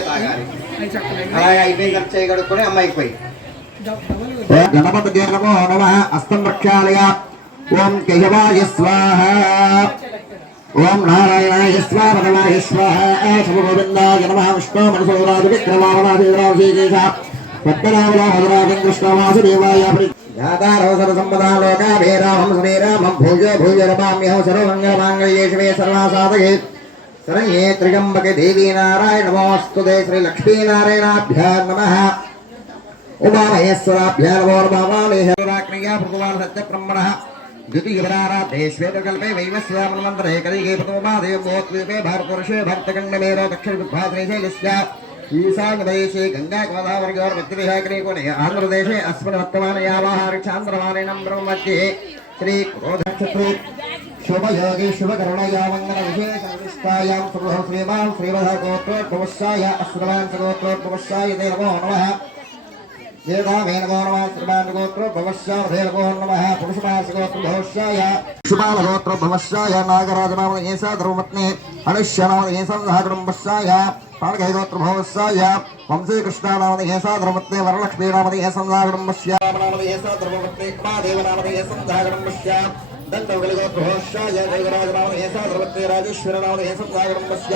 తాగాలి అలాగే అయిపోయి ఖర్చు చేయగడుక్కొని అమ్మాయికి పోయి గణపతి నమో నమ అస్తం ప్రక్షాళయ ఓం కేశవాయ స్వాహ ఓం నారాయణాయ స్వాహ పరమాయ స్వాహ శుభగోవిందాయ నమ విష్ణు మనసోరాజు విక్రమావరాజేశ పద్మనాభరాజరాజం కృష్ణవాసుదేవాయ జాతారవసర సంపదాలోక వీరామం శ్రీరామం భూజ భూజ రమామ్యహం సర్వమంగళమాంగళ్యే శివే సర్వాసాదయే शनये त्र्यम्बके देवी नारायण नमोस्तु दे श्री लक्ष्मी ते श्रीलक्ष्मीनारायणाभ्यः नमः। उमामहेश्वराभ्यः नमो नमामामेहरुराग्नया भगवान् सत्यब्रह्मणः। द्वितीयवराराधे श्वेतकल्पे वैवस्यामनन्तरे कलिगे प्रथमोपादेवोद्वीपे भारतवर्षे भक्तकण्डमेरो दक्षिणभाद्रेशैलस्य ईशानदेशे गङ्गागोदावर्गोर्भक्तिविहाकरीकोणे आन्ध्रदेशे अस्मिन् वर्तमानयावाः ऋक्षान्तरमानेन ब्रह्ममध्ये श्रीक्रोधक्षत्रे శుభయోగే శుభకరుణయామంగళ విశేషాయాం సుభో శ్రీమాన్ శ్రీవధ గోత్రోద్భవశాయ అశ్రవాన్ గోత్రోద్భవశాయ దే నమో నమ దేవామే నమో నమ శ్రీమాన్ గోత్రోద్భవశాయ దే నమో నమ పురుషమాస గోత్రోద్భవశాయ శుభాల గోత్రోద్భవశాయ నాగరాజనామ ఏషా ధర్మపత్ని అనుష్యనామ ఏషా సహకుటుంబశాయ ప్రాణగైగోత్రభవశాయ వంశీకృష్ణానామది ఏషా ధర్మపత్ని వరలక్ష్మీనామది ఏసం సాగడం పశ్యామనామది ఏషా ధర్మపత్ని ఉమాదేవనామది ఏసం సాగడం దంతగోత్రభవశ్చ జయగరాజనామ ఏషా ద్రవత్తే రాజేశ్వరనామ ఏష సాగరంబస్య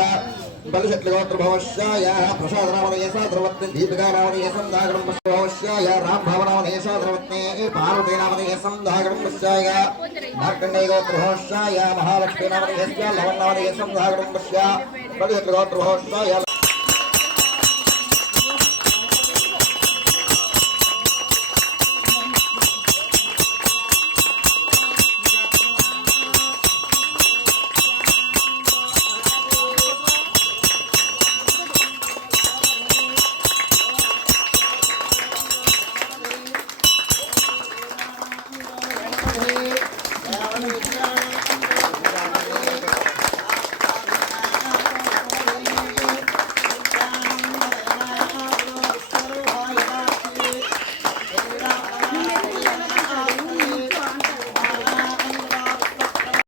బలిషట్లగోత్రభవశ్చ యా ప్రసాదనామ ఏషా ద్రవత్తే దీపికానామ ఏషం దాగరంబస్య యా రాంభవనామ ఏషా ద్రవత్తే పార్వతీనామ ఏషం దాగరంబస్య యా మార్కండేయగోత్రభవశ్చ యా మహాలక్ష్మీనామ ఏష లవణనామ ఏషం దాగరంబస్య బలిషట్లగోత్రభవశ్చ యా